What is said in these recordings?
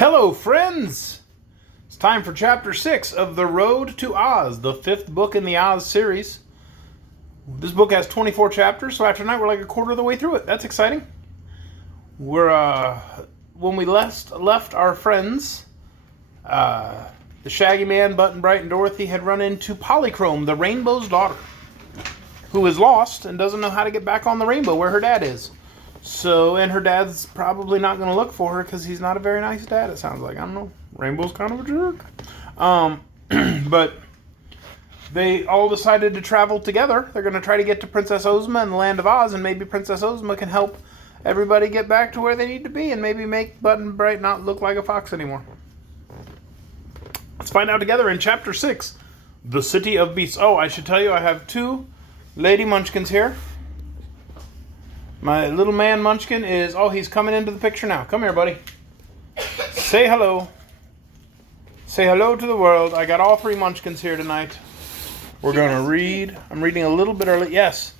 Hello, friends! It's time for Chapter 6 of The Road to Oz, the 5th book in the Oz series. This book has 24 chapters, so after tonight we're like a quarter of the way through it. That's exciting. When we left our friends, the Shaggy Man, Button Bright, and Dorothy had run into Polychrome, the Rainbow's daughter, who is lost and doesn't know how to get back on the rainbow where her dad is. And her dad's probably not going to look for her because he's not a very nice dad, it sounds like. I don't know. Rainbow's kind of a jerk. But they all decided to travel together. They're going to try to get to Princess Ozma in the land of Oz, and maybe Princess Ozma can help everybody get back to where they need to be and maybe make Button Bright not look like a fox anymore. Let's find out together in Chapter 6, The City of Beasts. Oh, I should tell you, I have two Lady Munchkins here. My little man Munchkin he's coming into the picture now. Come here, buddy. Say hello. Say hello to the world. I got all three Munchkins here tonight. We're going to read. I'm reading a little bit early. Yes.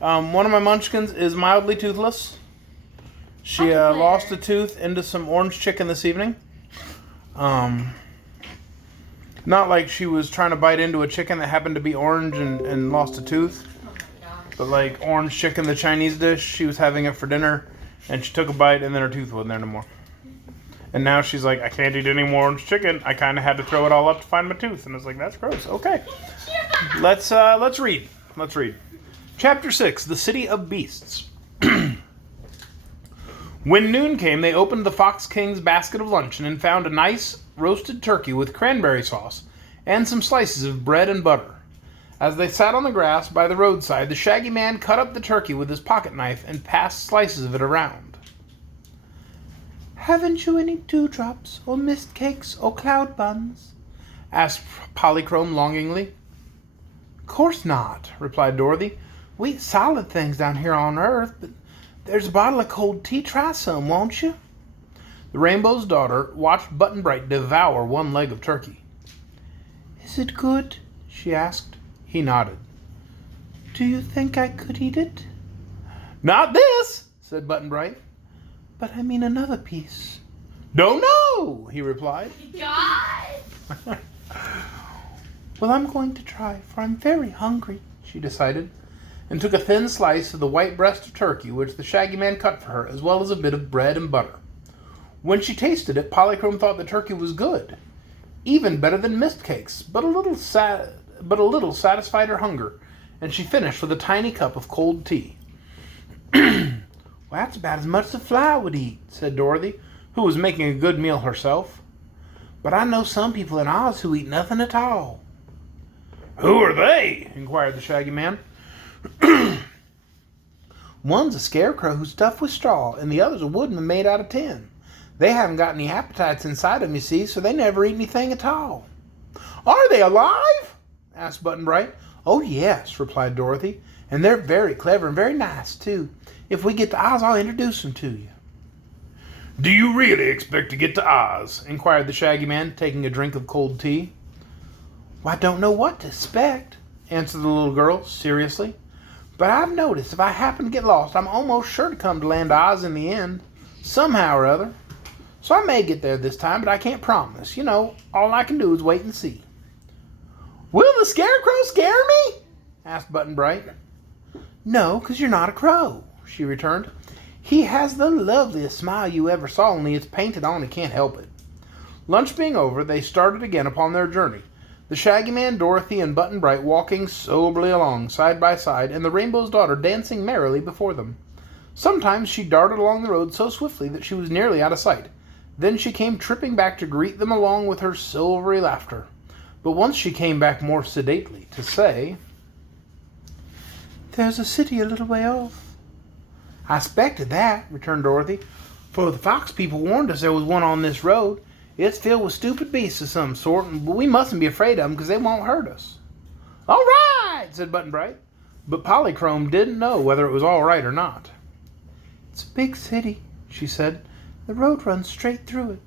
One of my Munchkins is mildly toothless. She lost a tooth into some orange chicken this evening. Not like she was trying to bite into a chicken that happened to be orange and lost a tooth. But like orange chicken, the Chinese dish, she was having it for dinner, and she took a bite, and then her tooth wasn't there no more. And now she's like, I can't eat any more orange chicken. I kind of had to throw it all up to find my tooth. And I was like, that's gross. Okay. Let's read. Let's read. Chapter 6, The City of Beasts. When noon came, they opened the Fox King's basket of luncheon and found a nice roasted turkey with cranberry sauce and some slices of bread and butter. As they sat on the grass by the roadside, the Shaggy Man cut up the turkey with his pocket knife and passed slices of it around. "Haven't you any dewdrops or mist cakes or cloud buns?" asked Polychrome longingly. "Course not," replied Dorothy. "We eat solid things down here on Earth, but there's a bottle of cold tea. Try some, won't you?" The Rainbow's daughter watched Button Bright devour one leg of turkey. "Is it good?" she asked. He nodded. "Do you think I could eat it?" "Not this," said Button Bright. "But I mean another piece." "Don't know," he replied. God! "Well, I'm going to try, for I'm very hungry," she decided, and took a thin slice of the white breast of turkey which the Shaggy Man cut for her, as well as a bit of bread and butter. When she tasted it, Polychrome thought the turkey was good, even better than mist cakes, but a little satisfied her hunger, and she finished with a tiny cup of cold tea. "Well, that's about as much as a fly would eat," said Dorothy, who was making a good meal herself. "But I know some people in Oz who eat nothing at all." "Who are they?" inquired the Shaggy Man. "One's a scarecrow who's stuffed with straw, and the other's a woodman made out of tin. They haven't got any appetites inside them, you see, so they never eat anything at all." "Are they alive?" asked Button Bright. "Oh, yes," replied Dorothy. "And they're very clever and very nice, too. If we get to Oz, I'll introduce them to you." "Do you really expect to get to Oz?" inquired the Shaggy Man, taking a drink of cold tea. "Well, I don't know what to expect," answered the little girl, seriously. "But I've noticed if I happen to get lost, I'm almost sure to come to Land Oz in the end, somehow or other. So I may get there this time, but I can't promise. You know, all I can do is wait and see." "Will the scarecrow scare me?" asked Button Bright. "No, 'cause you're not a crow," she returned. "He has the loveliest smile you ever saw, only it's painted on and can't help it." Lunch being over, they started again upon their journey, the Shaggy Man, Dorothy, and Button Bright walking soberly along, side by side, and the Rainbow's daughter dancing merrily before them. Sometimes she darted along the road so swiftly that she was nearly out of sight. Then she came tripping back to greet them along with her silvery laughter. But once she came back more sedately to say, "There's a city a little way off." "I expected that," returned Dorothy, "for the fox people warned us there was one on this road. It's filled with stupid beasts of some sort, but we mustn't be afraid of them because they won't hurt us." "All right," said Button Bright, but Polychrome didn't know whether it was all right or not. "It's a big city," she said. "The road runs straight through it."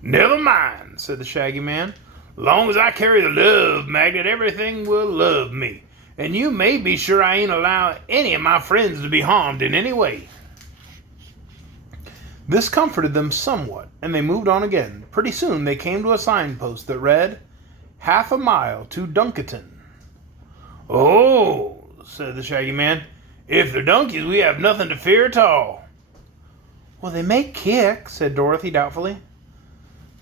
"Never mind," said the Shaggy Man. "Long as I carry the love magnet, everything will love me. And you may be sure I ain't allow any of my friends to be harmed in any way." This comforted them somewhat, and they moved on again. Pretty soon they came to a signpost that read, "Half a mile to Dunkiton." "Oh," said the Shaggy Man, "if they're donkeys, we have nothing to fear at all." "Well, they may kick," said Dorothy doubtfully.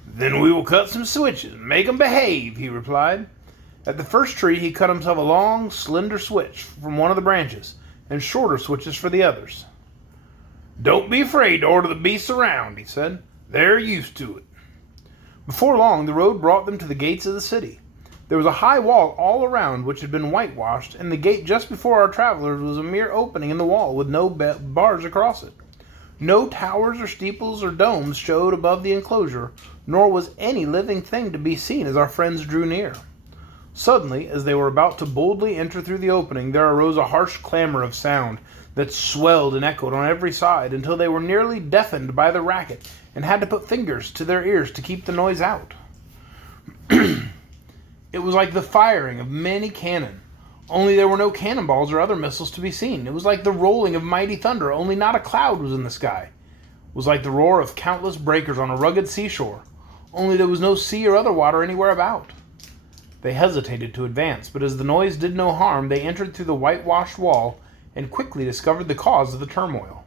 "Then we will cut some switches and make 'em behave," he replied. At the first tree he cut himself a long, slender switch from one of the branches, and shorter switches for the others. "Don't be afraid to order the beasts around," he said. "They're used to it." Before long the road brought them to the gates of the city. There was a high wall all around which had been whitewashed, and the gate just before our travelers was a mere opening in the wall with no bars across it. No towers or steeples or domes showed above the enclosure, nor was any living thing to be seen as our friends drew near. Suddenly, as they were about to boldly enter through the opening, there arose a harsh clamor of sound that swelled and echoed on every side until they were nearly deafened by the racket and had to put fingers to their ears to keep the noise out. It was like the firing of many cannon, only there were no cannonballs or other missiles to be seen. It was like the rolling of mighty thunder, only not a cloud was in the sky. It was like the roar of countless breakers on a rugged seashore, only there was no sea or other water anywhere about. They hesitated to advance, but as the noise did no harm, they entered through the whitewashed wall and quickly discovered the cause of the turmoil.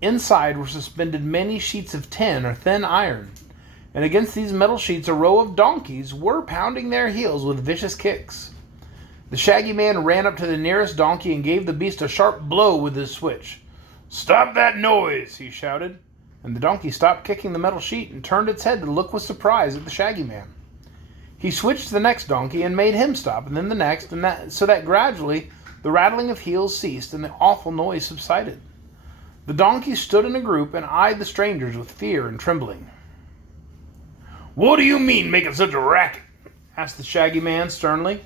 Inside were suspended many sheets of tin or thin iron, and against these metal sheets a row of donkeys were pounding their heels with vicious kicks. The Shaggy Man ran up to the nearest donkey and gave the beast a sharp blow with his switch. "Stop that noise!" he shouted, and the donkey stopped kicking the metal sheet and turned its head to look with surprise at the Shaggy Man. He switched to the next donkey and made him stop, and then the next, so that gradually the rattling of heels ceased and the awful noise subsided. The donkeys stood in a group and eyed the strangers with fear and trembling. "What do you mean making such a racket?" asked the Shaggy Man sternly.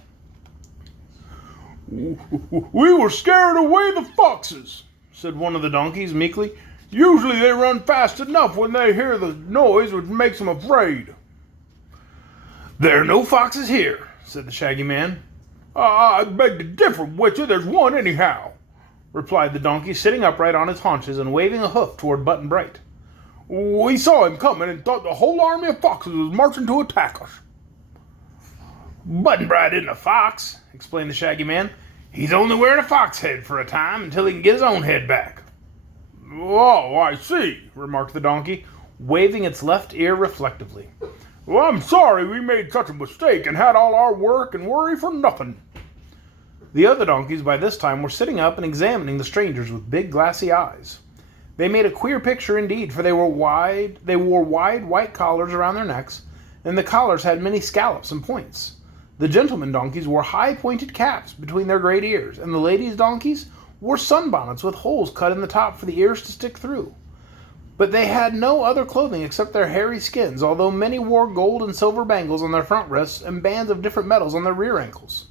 "We were scaring away the foxes," said one of the donkeys meekly. "Usually they run fast enough when they hear the noise which makes them afraid." "There are no foxes here," said the Shaggy Man. "I beg to differ with you. There's one anyhow," replied the donkey, sitting upright on his haunches and waving a hoof toward Button Bright. "We saw him coming and thought the whole army of foxes was marching to attack us." "Button Bright isn't a fox," explained the Shaggy Man. "He's only wearing a fox head for a time until he can get his own head back." "Oh, I see," remarked the donkey, waving its left ear reflectively. "Well, I'm sorry we made such a mistake and had all our work and worry for nothing." The other donkeys by this time were sitting up and examining the strangers with big glassy eyes. They made a queer picture indeed, for they wore wide white collars around their necks, and the collars had many scallops and points. The gentlemen donkeys wore high pointed caps between their great ears, and the ladies donkeys wore sunbonnets with holes cut in the top for the ears to stick through. But they had no other clothing except their hairy skins, although many wore gold and silver bangles on their front wrists and bands of different metals on their rear ankles.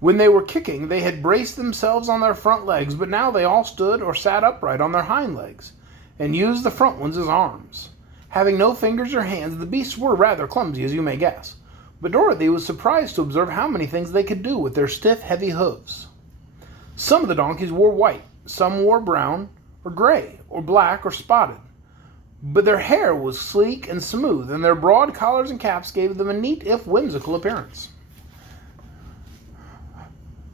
When they were kicking, they had braced themselves on their front legs, but now they all stood or sat upright on their hind legs, and used the front ones as arms. Having no fingers or hands, the beasts were rather clumsy, as you may guess, but Dorothy was surprised to observe how many things they could do with their stiff, heavy hooves. Some of the donkeys wore white, some wore brown, or gray, or black, or spotted, but their hair was sleek and smooth, and their broad collars and caps gave them a neat, if whimsical, appearance.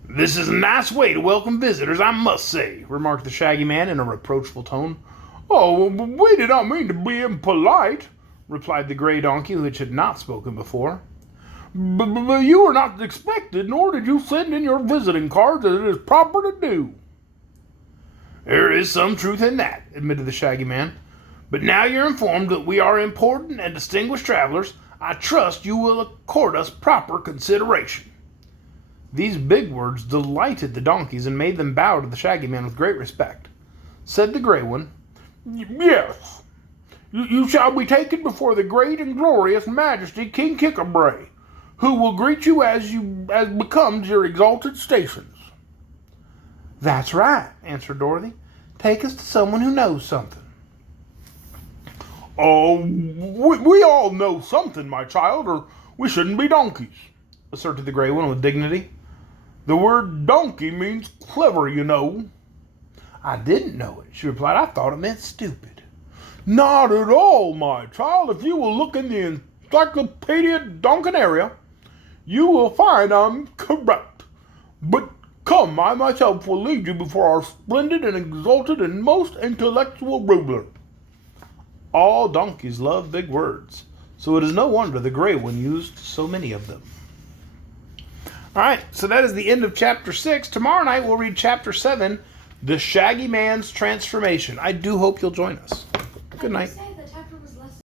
"This is a nice way to welcome visitors, I must say," remarked the Shaggy Man in a reproachful tone. "Oh, we did not mean to be impolite," replied the gray donkey, which had not spoken before. But you were not expected, nor did you send in your visiting cards as it is proper to do." "There is some truth in that," admitted the Shaggy Man. "But now you're informed that we are important and distinguished travelers, I trust you will accord us proper consideration." These big words delighted the donkeys and made them bow to the Shaggy Man with great respect. Said the gray one, "Yes, you shall be taken before the great and glorious Majesty King Kickerbray, who will greet you as becomes your exalted stations." "That's right," answered Dorothy. "Take us to someone who knows something." "Oh, we all know something, my child, or we shouldn't be donkeys," asserted the gray one with dignity. "The word donkey means clever, you know." "I didn't know it," she replied. "I thought it meant stupid." Not at all, my child. If you will look in the Encyclopedia Donkenaria, you will find I'm correct. But come, I myself will lead you before our splendid and exalted and most intellectual ruler. All donkeys love big words, so it is no wonder the gray one used so many of them. All right, so that is the end of chapter 6. Tomorrow night we'll read chapter 7, The Shaggy Man's Transformation. I do hope you'll join us. Good night.